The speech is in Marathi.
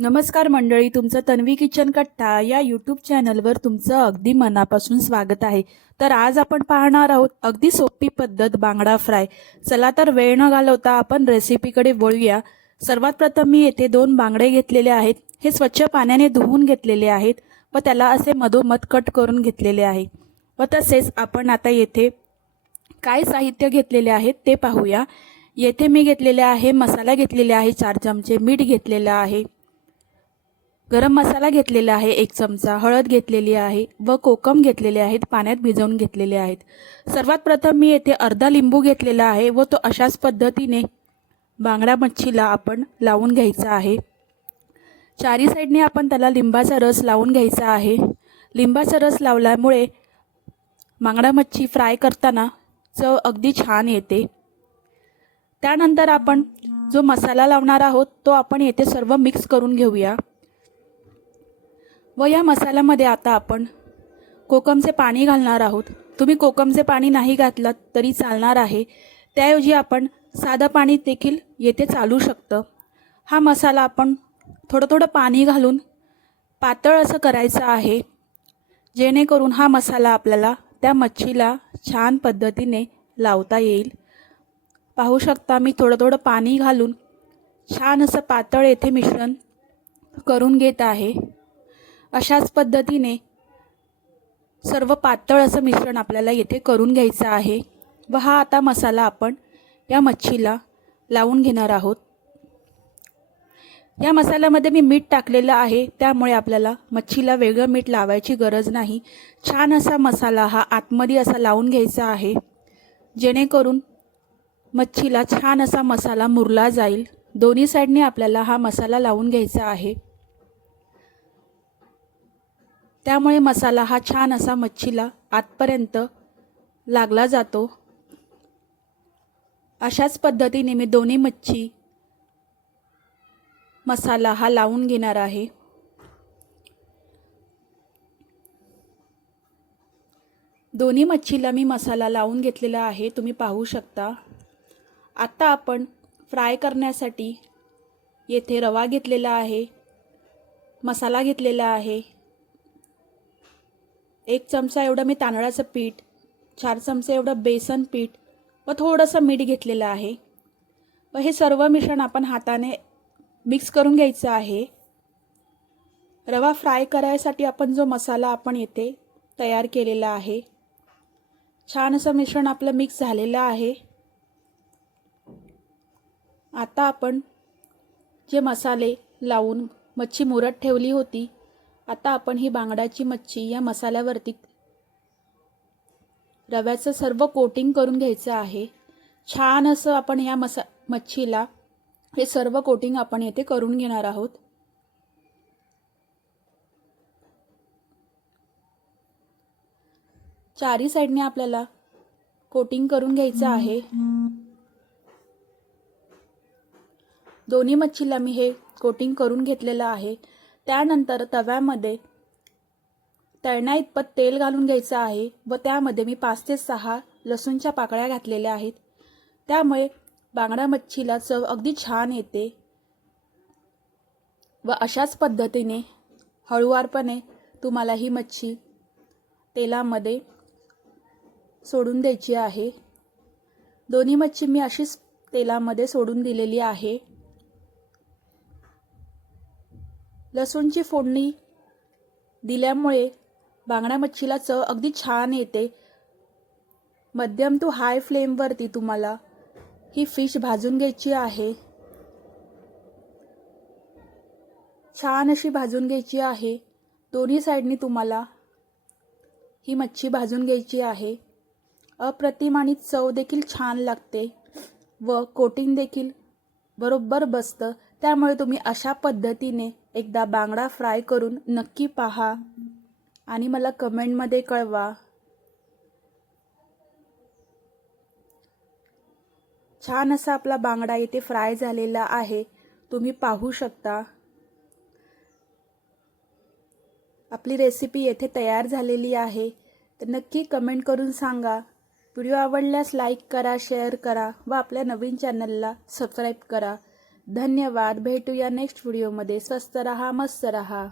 नमस्कार मंडळी, तुमचं तन्वी किचन कट्टा या यूट्यूब चॅनलवर तुमचं अगदी मनापासून स्वागत आहे। तर आज आपण पाहणार आहोत अगदी सोपी पद्धत बांगडा फ्राय। चला तर वेळ न घालवता आपण रेसिपीकडे वळूया। सर्वात प्रथम मी येथे 2 बांगडे घेतलेले आहेत। हे स्वच्छ पाण्याने धुवून घेतलेले आहेत व त्याला असे मधोमध कट करून घेतलेले आहे। व तसेच आपण आता येथे काय साहित्य घेतलेले आहेत ते पाहूया। येथे मी घेतलेले आहे मसाला घेतलेला आहे 4 चमचे, मीठ घेतलेला आहे, गरम मसाला घेतलेला आहे 1 चमचा, हळद घेतलेली आहे व कोकम घेतलेले आहेत, पाण्यात भिजवून घेतलेले आहेत। सर्वात प्रथम मी येथे अर्धा लिंबू घेतलेला आहे व तो अशाच पद्धतीने बांगडा मच्छीला आपण लावून घ्यायचा आहे। चारी साइडने आपण त्याला लिंबाचा रस लावून घ्यायचा आहे। लिंबाचा रस लावल्यामुळे बांगडा मच्छी फ्राय करताना चव अगदी छान येते। त्यानंतर आपण जो मसाला लावणार आहोत तो आपण येथे सर्व मिक्स करून घेऊया व या मसाल्यामध्ये आता आपण कोकमचे पाणी घालणार आहोत। तुम्ही कोकमचे पाणी नाही घातलात तरी चालणार आहे, त्याऐवजी आपण साधं पाणी देखील येथे चालू शकतं। हा मसाला आपण थोडं पाणी घालून पातळ असं करायचं आहे, जेणेकरून हा मसाला आपल्याला त्या मच्छीला छान पद्धतीने लावता येईल। पाहू शकता मी थोडं पाणी घालून छान असं पातळ येथे मिश्रण करून घेत आहे। अशाच पद्धतीने सर्व पातळ असं मिश्रण आपल्याला येथे करून घ्यायचं आहे व हा आता मसाला आपण या मच्छीला लावून घेणार आहोत। या मसाल्यामध्ये मी मीठ टाकलेलं आहे, त्यामुळे आपल्याला मच्छीला वेगळं मीठ लावायची गरज नाही। छान असा मसाला हा आतमध्ये असा लावून घ्यायचा आहे, जेणेकरून मच्छीला छान असा मसाला मुरला जाईल। दोन्ही साइडने आपल्याला हा मसाला लावून घ्यायचा आहे, त्यामुळे मसाला हा छान असा मच्छीला आतपर्यंत लागला जातो। अशाच पद्धतीने मी दोन्ही मच्छी मसाला हा लावून घेणार आहे। दोन्ही मच्छीला मी मसाला लावून घेतलेला आहे, तुम्ही पाहू शकता। आता आपण फ्राय करण्यासाठी येथे रवा घेतलेला आहे, मसाला घेतलेला आहे, 1 चमचा एवढं मी तांदळाचं पीठ, 4 चमचे एवढं बेसन पीठ व थोडंसं मीठ घेतलेलं आहे व हे सर्व मिश्रण आपण हाताने मिक्स करून घ्यायचं आहे। रवा फ्राय करायसाठी आपण जो मसाला आपण येथे तयार केलेला आहे, छान असं मिश्रण आपलं मिक्स झालेलं आहे। आता आपण जे मसाले लावून मच्छी मुरत ठेवली होती, आता आपण ही बांगडाची मच्छी या मसाल्यावरती रव्याचं सर्व कोटिंग करून घ्यायचं आहे। छान असं आपण या मच्छीला हे सर्व कोटिंग आपण येथे करून घेणार आहोत। चारी साइडने आपल्याला कोटिंग करून घ्यायचं आहे। दोन्ही मच्छीला मी हे कोटिंग करून घेतलेलं आहे। त्यानंतर तव्यामध्ये तळण्या इतपत तेल घालून घ्यायचं आहे व त्यामध्ये मी 5 ते 6 लसूणच्या पाकळ्या घातलेल्या आहेत, त्यामुळे बांगडा मच्छीला चव अगदी छान येते। व अशाच पद्धतीने हळूवारपणे तुम्हाला ही मच्छी तेलामध्ये सोडून द्यायची आहे। दोन्ही मच्छी मी अशीच तेलामध्ये सोडून दिलेली आहे। लसूणची फोडणी दिल्यामुळे बांगडा मच्छीला चव अगदी छान येते। मध्यम टू हाय फ्लेमवरती तुम्हाला ही फिश भाजून घ्यायची आहे, छान अशी भाजून घ्यायची आहे। दोन्ही साइडनी तुम्हाला ही मच्छी भाजून घ्यायची आहे। अप्रतिम आणि चव देखील छान लागते व कोटिंग देखील बरोबर बसतं, त्यामुळे तुम्ही अशा पद्धतीने एकदा बांगडा फ्राय करून नक्की पहा आणि मला कमेंटमध्ये कळवा। छान असा आपला बांगडा येथे फ्राय झालेला आहे, तुम्ही पाहू शकता। आपली रेसिपी येथे तयार झालेली आहे, तर नक्की कमेंट करून सांगा। व्हिडिओ आवडल्यास लाईक करा, शेअर करा व आपल्या नवीन चॅनलला सबस्क्राईब करा। धन्यवाद. भेटूया नेक्स्ट व्हिडिओमध्ये. स्वस्त रहा, मस्त रहा.